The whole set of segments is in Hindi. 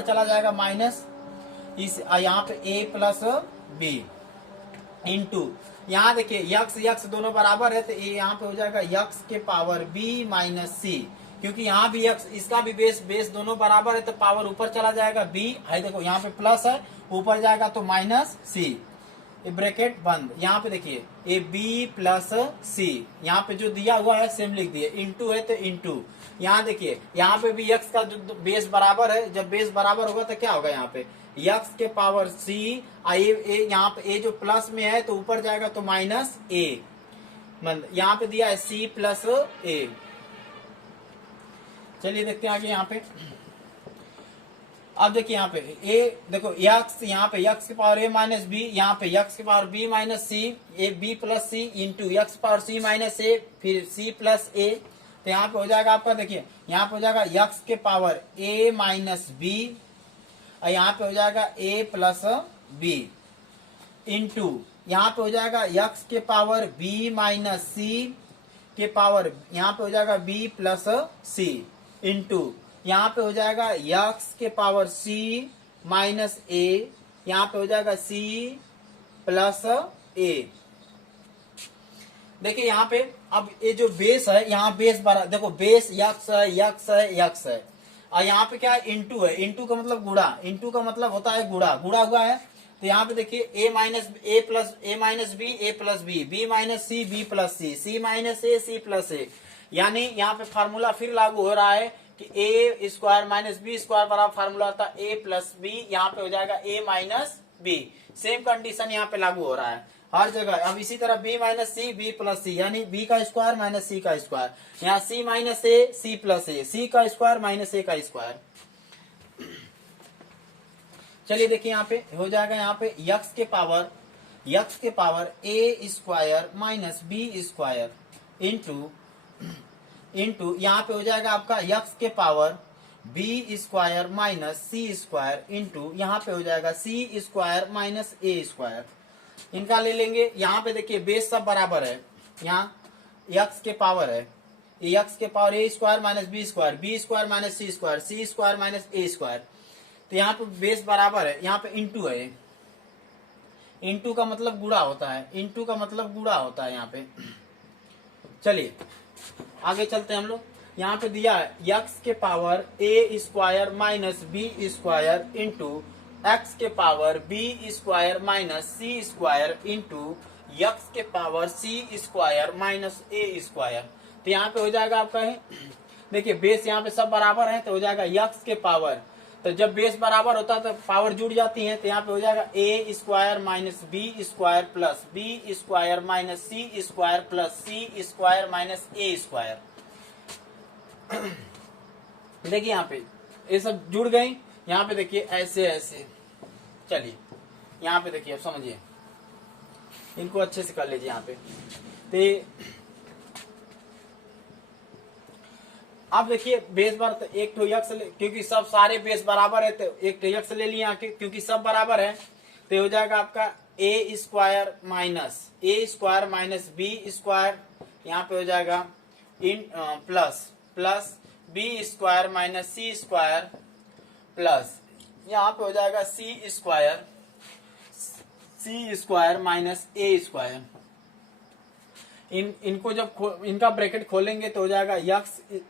चला जाएगा माइनस इस यहाँ पे a प्लस बी इंटू यहाँ देखिए यक्स यक्स दोनों बराबर है तो ये यहाँ पे हो जाएगा यक्स के पावर b माइनस सी, क्योंकि यहाँ भी यक्स इसका भी बेस बेस दोनों बराबर है तो पावर ऊपर चला जाएगा b है। देखो यहाँ पे प्लस है, ऊपर जाएगा तो माइनस सी, ब्रैकेट बंद। यहाँ पे देखिए ए बी प्लस सी, यहाँ पे जो दिया हुआ है सेम लिख दिए, इंटू है तो इंटू। यहाँ देखिए यहाँ पे भी यक्स का जो बेस बराबर है, जब बेस बराबर होगा तो क्या होगा, यहाँ पे यक्स के पावर सी यहाँ पे ए जो प्लस में है तो ऊपर जाएगा तो माइनस ए, यहाँ पे दिया है सी प्लस ए। चलिए देखते हैं आगे यहाँ पे। अब देखिए यहाँ पे ए देखो यक्स, यहाँ पे यक्स के पावर ए माइनस बी, यहाँ पे यक्स के power b minus c, a b plus c into x power c minus a, फिर सी प्लस ए। तो यहाँ पे हो जाएगा आपका, देखिए यहाँ पे हो जाएगा यक्स के पावर ए माइनस बी और यहाँ पे हो जाएगा ए प्लस बी इंटू यहाँ पे हो जाएगा यक्स के पावर बी माइनस सी के पावर, यहाँ पे हो जाएगा बी प्लस सी इंटू यहाँ पे हो जाएगा यक्स के पावर सी माइनस ए, यहाँ पे हो जाएगा सी प्लस ए। देखिए यहाँ पे अब ये जो बेस है, यहाँ बेस बड़ा, देखो बेस यक्स है यक्स है यक्स है और यहाँ पे क्या है इंटू है, इंटू का मतलब गुणा, इंटू का मतलब होता है गुणा, गुणा हुआ है। तो यहाँ पे देखिए ए माइनस ए प्लस ए माइनस बी, ए प्लस बी, बी माइनस सी, बी प्लस सी, सी माइनस ए, सी प्लस ए। यानी यहाँ पे फार्मूला फिर लागू हो रहा है कि ए स्क्वायर माइनस बी स्क्वायर बराबर फार्मूला होता है ए प्लस बी, यहाँ पे हो जाएगा ए माइनस बी। सेम कंडीशन यहाँ पे लागू हो रहा है हर जगह। अब इसी तरह b माइनस सी, बी प्लस सी, यानी b का स्क्वायर माइनस सी का स्क्वायर, यहाँ c माइनस ए, सी प्लस ए, सी का स्क्वायर माइनस ए का स्क्वायर। चलिए देखिए यहाँ पे हो जाएगा, यहाँ पे यक्स के power a square minus b square into यहाँ पे हो जाएगा आपका यक्स के power b square minus c square into यहाँ पे हो जाएगा c square minus a square. इनका ले लेंगे, यहाँ पे देखिए बेस सब बराबर है, यहाँ यक्स के पावर है, यक्स के power a square minus b square minus c square minus a square. तो यहाँ पे बेस बराबर है, यहाँ पे इंटू है, इंटू का मतलब गुणा होता है, इंटू का मतलब गुणा होता है यहाँ पे। चलिए आगे चलते हैं हम लोग। यहाँ पे दिया है यक्स के power a square minus b square into x के power b square minus c square into x के power c square minus a square. तो यहाँ पे हो जाएगा आपका है, देखिए बेस यहाँ पे सब बराबर है तो हो जाएगा यक्स के पावर, तो जब बेस बराबर होता है तो पावर जुड़ जाती है, तो यहाँ पे हो जाएगा a square minus b square plus b square minus c square plus c square minus a square. देखिए यहाँ पे ये सब जुड़ गई, यहाँ पे देखिए ऐसे ऐसे। चलिए यहाँ पे देखिए, अब समझिए, इनको अच्छे से कर लीजिए यहाँ पे। तो अब देखिए बेस बार तो एक तो यक्स, क्योंकि सब सारे बेस बराबर है तो एक तो यक्स ले लिया, क्योंकि सब बराबर है तो हो जाएगा आपका ए स्क्वायर माइनस बी स्क्वायर, यहाँ पे हो जाएगा in plus b square minus c square plus यहाँ पे हो जाएगा c square minus a square. इनको जब इनका ब्रैकेट खोलेंगे तो हो जाएगा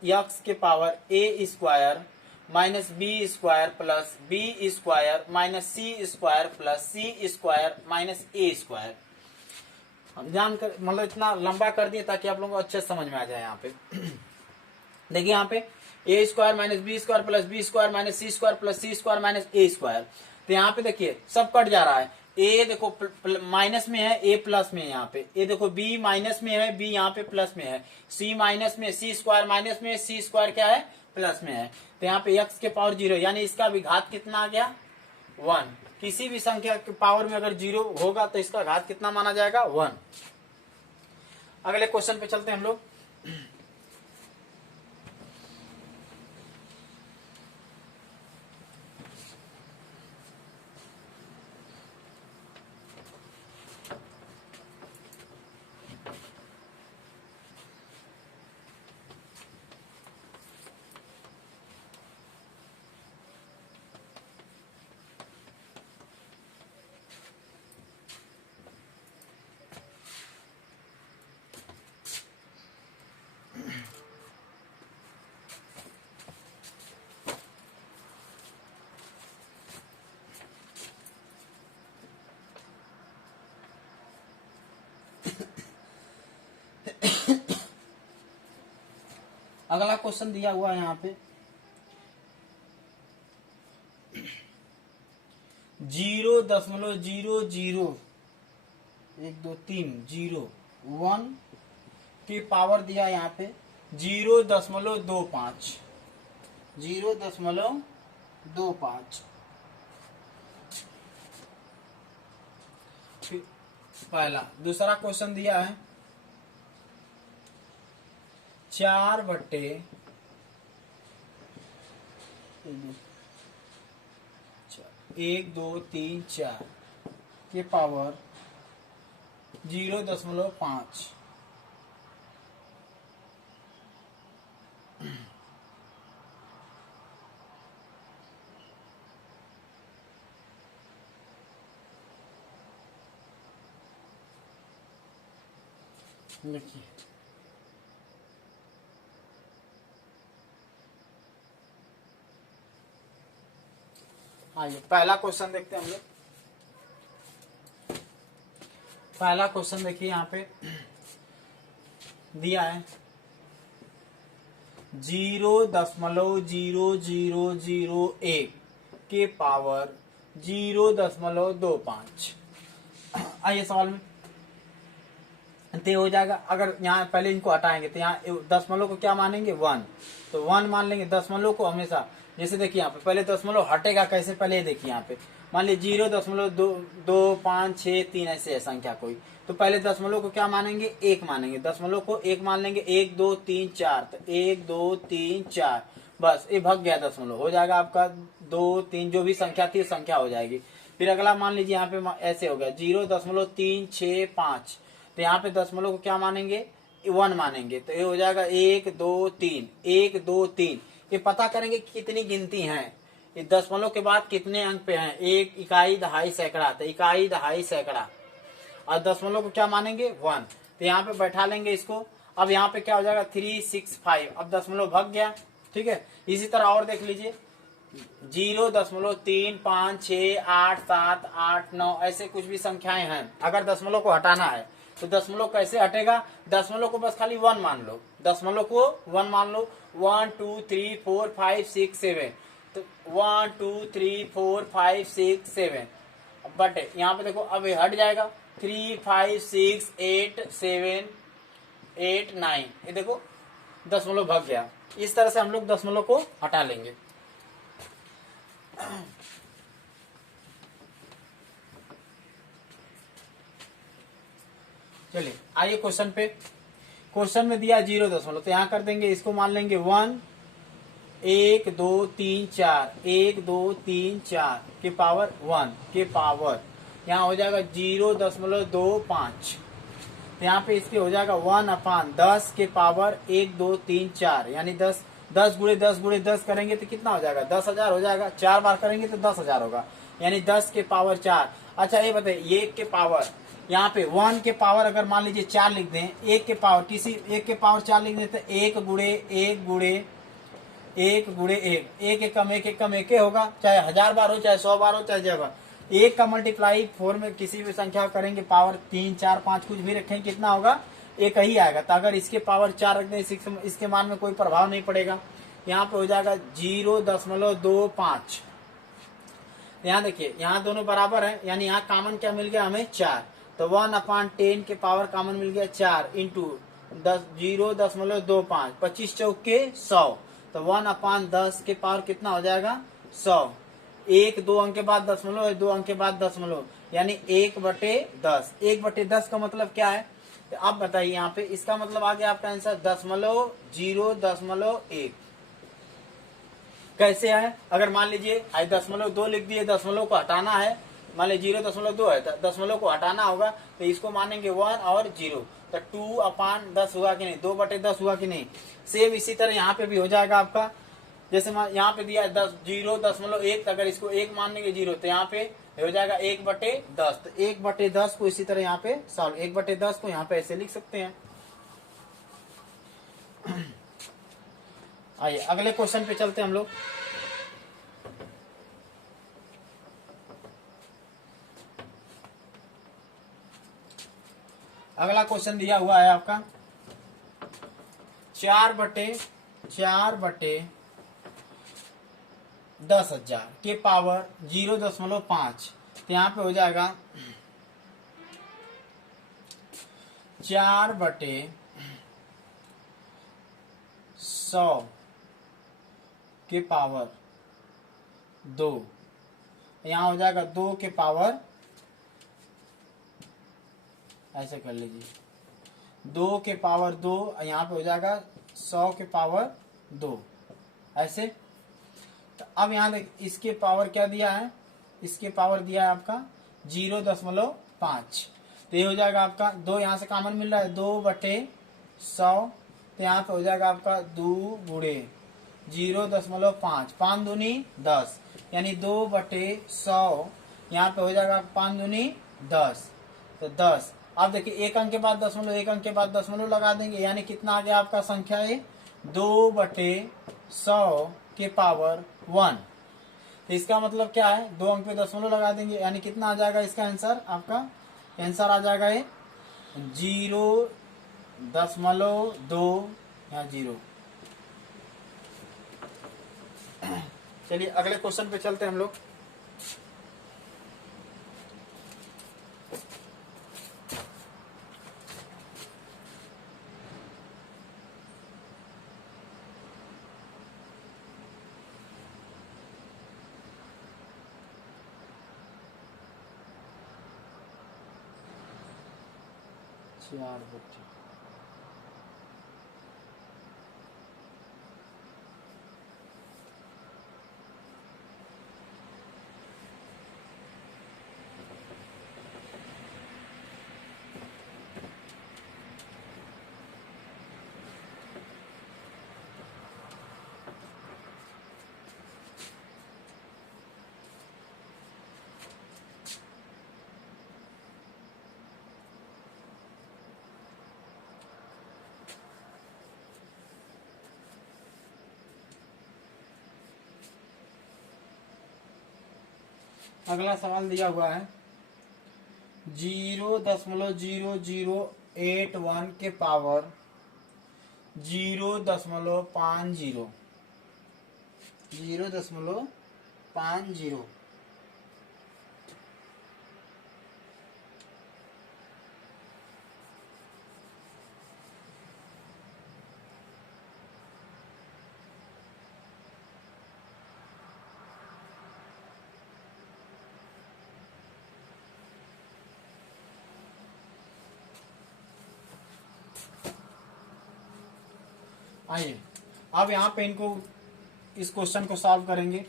यक्स के power a square minus b square plus b square minus c square plus c square minus a square. हम जानकर मतलब इतना लंबा कर दिए ताकि आप लोगों को अच्छे समझ में आ जाए। यहाँ पे देखिए यहाँ पे a square minus b square plus b square minus c square plus c square minus a square. तो यहाँ पे देखिए सब कट जा रहा है, ए देखो माइनस में है, ए प्लस में है, यहाँ पे ए देखो बी माइनस में है, बी यहाँ पे प्लस में है, सी माइनस में, सी स्क्वायर माइनस में, सी स्क्वायर क्या है प्लस में है। तो यहाँ पे एक्स के पावर 0, यानी इसका भी घात कितना आ गया 1। किसी भी संख्या के पावर में अगर 0 होगा तो इसका घात कितना माना जाएगा 1। अगले क्वेश्चन पे चलते हैं हम लोग। अगला क्वेश्चन दिया हुआ है यहाँ पे 0.0001 की पावर दिया यहाँ पे 0.25 0.25। पहला। दूसरा क्वेश्चन दिया है 4/1, 2, 3, 4 के पावर 0.5। देखिए आइए पहला क्वेश्चन देखते हैं हम लोग। पहला क्वेश्चन देखिए यहाँ पे दिया है 0.0001 के पावर 0.25। आइए सवाल में तो हो जाएगा। अगर यहाँ पहले इनको हटाएंगे तो यहाँ दशमलव को क्या मानेंगे 1, तो 1 मान लेंगे। दशमलव को हमेशा जैसे देखिए यहाँ पे पहले दशमलव हटेगा कैसे, पहले देखिए यहाँ पे मान लीजिए 0.22563 ऐसे है संख्या कोई, तो पहले दशमलव को क्या मानेंगे 1 मानेंगे। दशमलव को 1 मान लेंगे 1, 2, 3, 4, तो 1, 2, 3, 4 बस ये भग गया दशमलव, हो जाएगा आपका 2, 3 जो भी संख्या थी संख्या हो जाएगी। फिर अगला मान लीजिए यहाँ पे ऐसे हो गया 0.365, तो यहाँ पे दशमलव को क्या मानेंगे 1 मानेंगे, तो ये हो जाएगा 1, 2, 3 1, 2, 3। ये पता करेंगे कि कितनी गिनती है, ये दशमलव के बाद कितने अंक पे हैं, 1 इकाई दहाई सैकड़ा, तो इकाई दहाई सैकड़ा। और दशमलव को क्या मानेंगे 1, तो यहाँ पे बैठा लेंगे इसको। अब यहाँ पे क्या हो जाएगा 365, अब दशमलव भग गया। ठीक है, इसी तरह और देख लीजिए 0.3568789 ऐसे कुछ भी संख्याएं हैं। अगर दशमलव को हटाना है तो दशमलव कैसे हटेगा, दशमलव को बस खाली 1 मान लो, दशमलव को 1 मान लो। 1, 2, 3, 4, 5, 6, 7, तो 1, 2, 3, 4, 5, 6, 7 बट यहाँ पे देखो अब ये हट जाएगा 3, 5, 6, 8, 7, 8, 9, ये देखो दशमलव भग गया। इस तरह से हम लोग दशमलव को हटा लेंगे। चलिए आइए क्वेश्चन पे। क्वेश्चन में दिया 0 तो यहाँ कर देंगे, इसको मान लेंगे 1, 1, 2, 3, 4 1, 2, 3, 4 के पावर 1 के पावर यहाँ हो जाएगा 0.25। यहाँ पे इसके हो जाएगा 1/10 के पावर 1, 2, 3, 4 यानी 10 गुणे 10 गुणे 10 करेंगे तो कितना हो जाएगा 10,000 हो जाएगा। 4 बार करेंगे तो 10,000 होगा, यानी 10 के पावर 4। अच्छा ये बताइए ये 1 के पावर, यहाँ पे 1 के पावर अगर मान लीजिए 4 लिख दें, 1 के पावर किसी 1 के पावर 4 लिख दें तो 1 गुणे 1 गुणे 1 गुणे 1, 1 एकम 1 एकम 1 होगा, चाहे 1000 बार हो चाहे 100 बार हो चाहे जब 1 का मल्टीप्लाई 4 में किसी भी संख्या करेंगे पावर 3, 4, 5 कुछ भी रखें कितना होगा 1 ही आएगा। तो अगर इसके पावर 4 रख दें इसके मान में कोई प्रभाव नहीं पड़ेगा। यहाँ पे हो जाएगा 0.25। यहाँ देखिए यहाँ दोनों बराबर है, यानी यहाँ कॉमन क्या मिल गया हमें 4, तो 1/10 के पावर कॉमन मिल गया 4 इंटू 0.25, 25 चौके 100, तो 1/10 के पावर कितना हो जाएगा 100। 1 2 अंक के बाद दशमलव है, 2 अंक के बाद दशमलव, यानी 1/10। 1/10 का मतलब क्या है, तो आप बताइए यहाँ पे इसका मतलब आ गया आपका आंसर 0.1। कैसे है, अगर मान लीजिए 0.2 लिख दिए, दशमलव को हटाना है, मान लीजिए 0.2 है तो दशमलव को हटाना होगा, तो इसको मानेंगे 1 और 0, तो 2/10 हुआ कि नहीं, 2/10 हुआ कि नहीं। सेम इसी तरह यहाँ पे भी हो जाएगा आपका, जैसे यहाँ पे दिया है 0.1, अगर इसको 1 मान लेंगे 0, तो यहाँ पे हो जाएगा 1/10, तो 1/10 को इसी तरह यहाँ पे सॉल्व 1/10 को यहाँ पे ऐसे लिख सकते हैं। आइए अगले क्वेश्चन पे चलते हैं हम लोग। अगला क्वेश्चन दिया हुआ है आपका 4/10 4/10,000 के पावर 0.5। तो यहाँ पे हो जाएगा 4/100 के पावर 2। यहाँ हो जाएगा 2 के पावर, ऐसे कर लीजिए, 2 के पावर 2, यहाँ पे हो जाएगा 100 के पावर 2, ऐसे। तो अब यहाँ देख, इसके पावर क्या दिया है, इसके पावर दिया है आपका 0.5। तो ये हो जाएगा आपका 2, यहाँ से कॉमन मिल रहा है, 2/100। तो यहाँ पे हो जाएगा आपका 2 गुणे 0.5, 5 दूनी 10, यानी 2/100। यहाँ पे हो जाएगा 5 दूनी 10, तो 10। अब देखिए एक अंक के बाद दशमलव, एक अंक के बाद दशमलव लगा देंगे, यानी कितना आ गया आपका संख्या है 2/100 के पावर 1। तो इसका मतलब क्या है, 2 अंक पे दशमलव लगा देंगे, यानी कितना आ जाएगा इसका आंसर, आपका आंसर आ जाएगा ये 0.2, यहाँ 0। चलिए अगले क्वेश्चन पे चलते हैं हम लोग। चार बच्चे, अगला सवाल दिया हुआ है 0.0081 के पावर 0.50, 0.50। आइए अब यहाँ पे इनको, इस क्वेश्चन को सॉल्व करेंगे।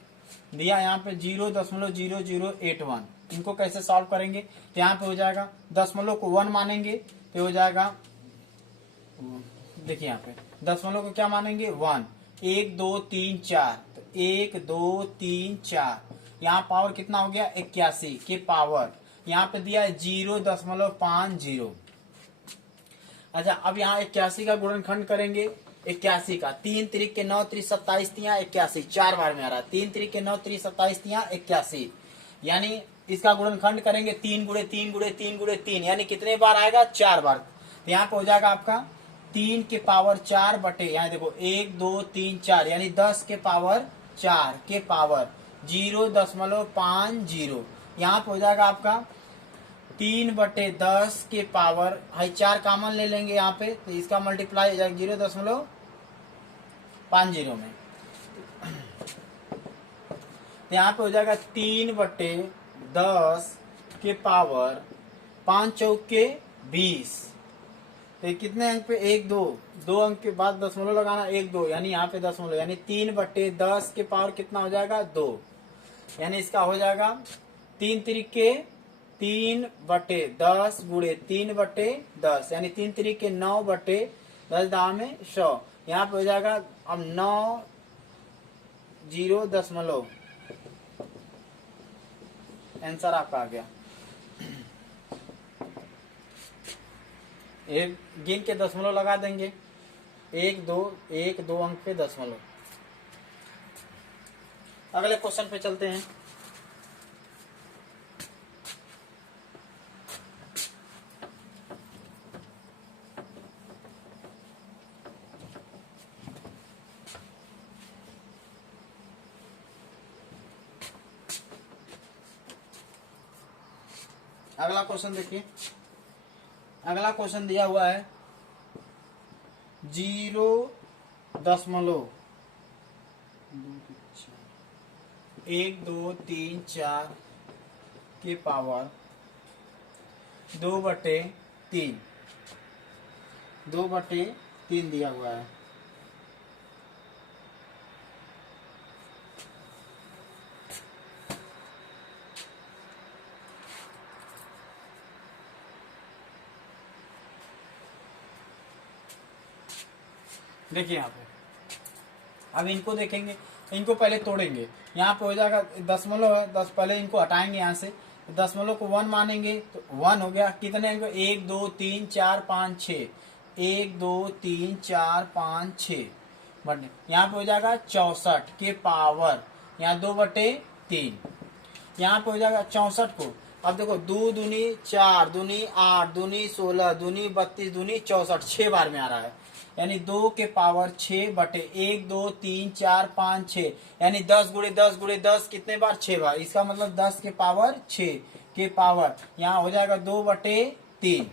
दिया यहाँ पे 0.0081, इनको कैसे सॉल्व करेंगे, तो यहाँ पे हो जाएगा दशमलव को 1 मानेंगे, तो हो जाएगा, देखिए यहाँ पे दशमलव को क्या मानेंगे 1, 1 2 3 4, तो 1 2 3 4, यहाँ पावर कितना हो गया 81 के पावर, यहाँ पे दिया है 0.50। अच्छा अब यहाँ 81 का गुणनखंड करेंगे, 81 का 3 त्रिक के 9 त्रिक 27 तिया 81, 4 बार में आ रहा है, 3 त्रिक के 9 त्रिक 27 तिया 81, यानी इसका गुणनखंड करेंगे 3 गुणे 3 गुणे 3 गुणे 3, यानी कितने बार आएगा 4 बार। तो यहाँ पे हो जाएगा आपका 3 के पावर 4 बटे, यहाँ देखो 1 2 3 4, यानी 10 के पावर 4 के पावर 0.50। यहाँ पे हो जाएगा आपका 3/10 के पावर, हाई 4 कॉमन ले लेंगे यहाँ पे, तो इसका मल्टीप्लाई हो जाएगा 0.50 में। तो यहाँ पे हो जाएगा 3/10 के पावर 5 चौक के 20। तो कितने अंक पे 1 2, 2 अंक के बाद दशमलव लगाना 1 2, यानी यहाँ पे दशमलव, यानी 3/10 के पावर कितना हो जाएगा 2, यानी इसका हो जाएगा 3 त्रिक के 3/10 गुणे 3/10, यानी 3 त्रिक के 9/10 दाम में 100। यहाँ पे हो जाएगा अब 9 0 दशमलव, आंसर आपका आ गया। एक गिन के दशमलव लगा देंगे, 1 2 अंक पे दशमलव। अगले क्वेश्चन पे चलते हैं। अगला क्वेश्चन देखिए, अगला क्वेश्चन दिया हुआ है 0.1 2 3 4 के पावर 2/3 2/3 दिया हुआ है। देखिए यहाँ पे अब इनको देखेंगे, इनको पहले तोड़ेंगे। यहाँ पे हो जाएगा दशमलव है, 10 पहले इनको हटाएंगे यहाँ से, दशमलव को 1 मानेंगे तो 1 हो गया। कितने इनको 1 2 3 4 5 6, 1 2 3 4 5 6 बटे यहाँ पे हो जाएगा 64 के पावर यहाँ 2/3। यहाँ पे हो जाएगा 64 को। अब देखो 2 दूनी 4 दूनी 8 दूनी 16 दूनी 32 दूनी 64, 6 बार में आ रहा है, यानी 2 के पावर 6 बटे 1 2 3 4 5 6, यानी 10 गुणे 10 गुणे 10 कितने बार 6 बार, इसका मतलब 10 के पावर 6 के पावर यहाँ हो जाएगा 2/3।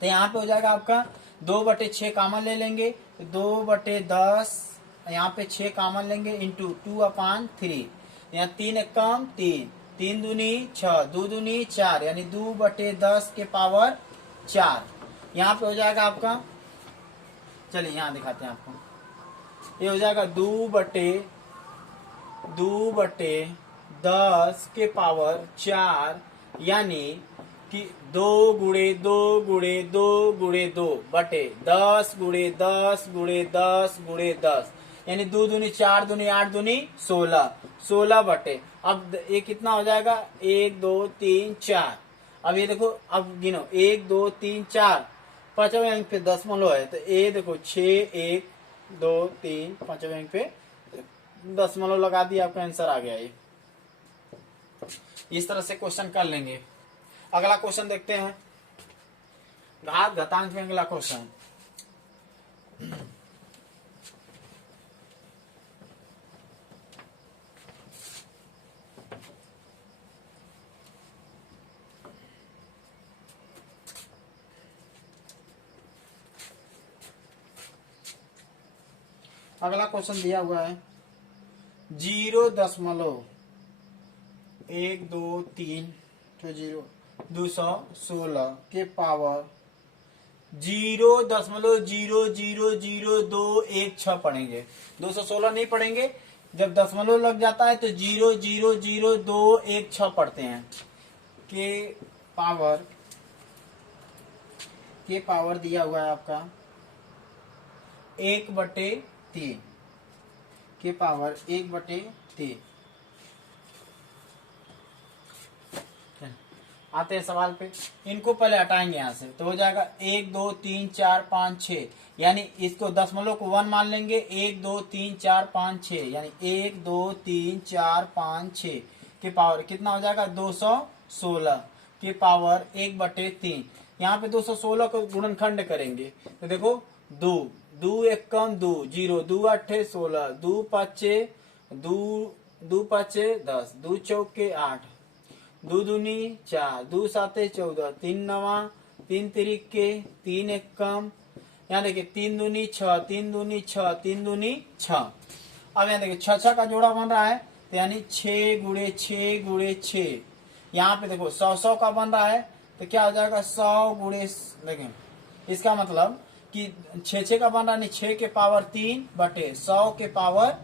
तो यहाँ पे हो जाएगा आपका 2/6 कॉमन ले लेंगे, 2/10 यहाँ पे 6 कॉमन लेंगे इंटू 2/3, यहाँ 3 एक कम 3, 3 दूनी 6, 2 दूनी 4, यानी 2/10 के पावर 4। यहाँ पे हो जाएगा आपका, चलिए यहाँ दिखाते हैं आपको, ये हो जाएगा 2/10 के पावर 4, यानी कि 2 गुणे 2 गुणे 2 गुणे 2 बटे 10 गुणे 10 गुणे 10 गुणे 10, यानी 2 दूनी 4 दूनी 8 दूनी 16, 16 बटे, अब ये कितना हो जाएगा 1 2 3 4। अब ये देखो, अब गिनो 1 2 3 4, पांचवें अंक पे दशमलव है तो ये देखो 6 1 2 3, पांचवें अंक पे दशमलव लगा दिया, आपका आंसर आ गया। ये इस तरह से क्वेश्चन कर लेंगे। अगला क्वेश्चन देखते हैं, घात घातांक में अगला क्वेश्चन। अगला क्वेश्चन दिया हुआ है 0.123 तो 216 के पावर 0.0000216 पढ़ेंगे, 216 नहीं पढ़ेंगे। जब दशमलव लग जाता है तो 0.00216 पढ़ते हैं। के पावर दिया हुआ है आपका 1/3 के पावर 1/3। आते हैं सवाल पे, इनको पहले हटाएंगे यहाँ से तो हो जाएगा 1 2 3 4 5 6, यानी इसको दशमलव को 1 मान लेंगे, 1 2 3 4 5 6, यानी 1 2 3 4 5 6 के पावर कितना हो जाएगा 216 के पावर 1/3। यहाँ पे 216 को गुणनखंड करेंगे तो देखो 2 2 एक कम 2 0, 2 8 16, 2 5 2 5 10, 2 चौके 8, 2 दूनी 4, 2 7 14, 3 9 3 तिरिके 3 एक कम, यहाँ देखिए 3 दूनी 6, 3 दूनी 6, 3 दूनी 6। अब यहाँ देखिए 6 का जोड़ा बन रहा है तो यानी 6 गुणे 6 गुणे 6, यहाँ पे देखो 100 का बन रहा है तो क्या हो जाएगा 100 गुणे, देखें इसका मतलब कि 6 का बन रहा है, 6 के पावर 3 बटे 100 के पावर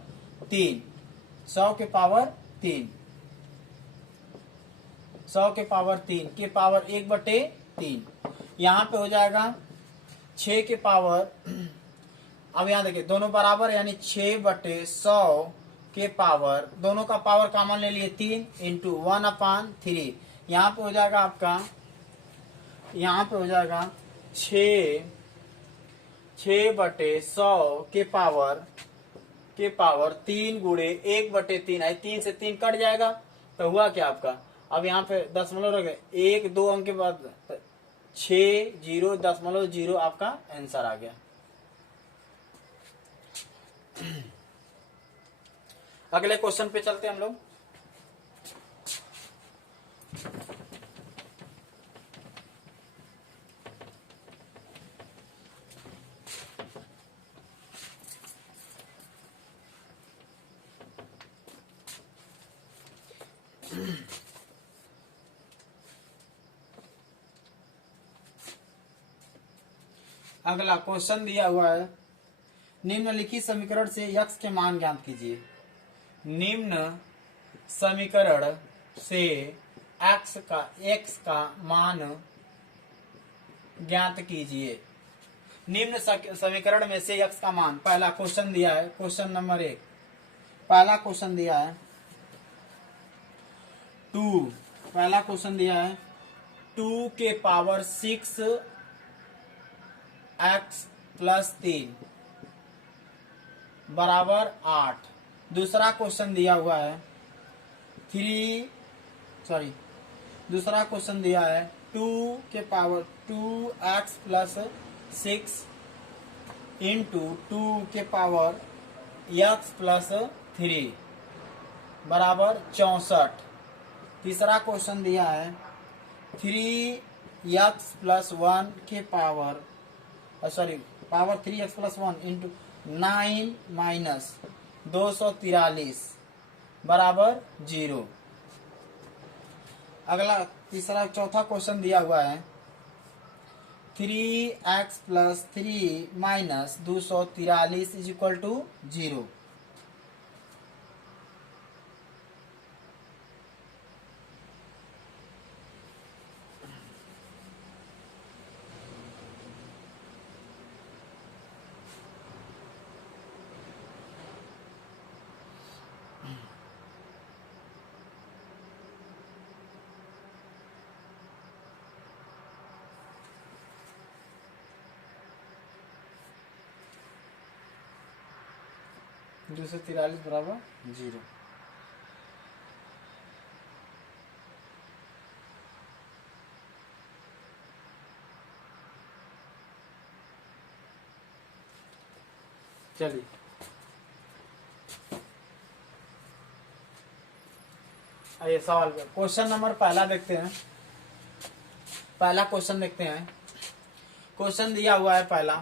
3, 100 के पावर 3, 100 के पावर 3 के पावर 1/3। यहाँ पे हो जाएगा 6 के पावर, अब यहाँ देखिए दोनों बराबर यानी 6/100 के पावर, दोनों का पावर कॉमन ले लिए 3 इंटू 1/3। यहाँ पे हो जाएगा आपका, यहाँ पे हो जाएगा 6/100 के पावर 3 गुणे 1/3 है, 3 से 3 कट जाएगा तो हुआ क्या आपका, अब यहाँ पे दशमलव रखे 1 2 अंक के बाद 60.0 आपका आंसर आ गया। अगले क्वेश्चन पे चलते हैं हम लोग। अगला क्वेश्चन दिया हुआ है, निम्नलिखित समीकरण से x के मान ज्ञात कीजिए। निम्न समीकरण से x का मान ज्ञात कीजिए। निम्न समीकरण में से x का मान, पहला क्वेश्चन दिया है, क्वेश्चन नंबर 1, पहला क्वेश्चन दिया है 2, पहला क्वेश्चन दिया है 2 के पावर 6 x प्लस 3 बराबर 8। दूसरा क्वेश्चन दिया हुआ है दूसरा क्वेश्चन दिया है 2 के पावर 2x प्लस 6 इंटू 2 के पावर x प्लस 3 बराबर 64। तीसरा क्वेश्चन दिया है 3x प्लस 1 के power power 3x plus 1 into 9 minus 243 बराबर 0। अगला चौथा क्वेश्चन दिया हुआ है 3x plus 3 minus 243 is equal to 0। दूसरे 43 बराबर 0। चलिए आइए सवाल पे क्वेश्चन नंबर पहला देखते हैं। पहला क्वेश्चन देखते हैं। क्वेश्चन दिया हुआ है पहला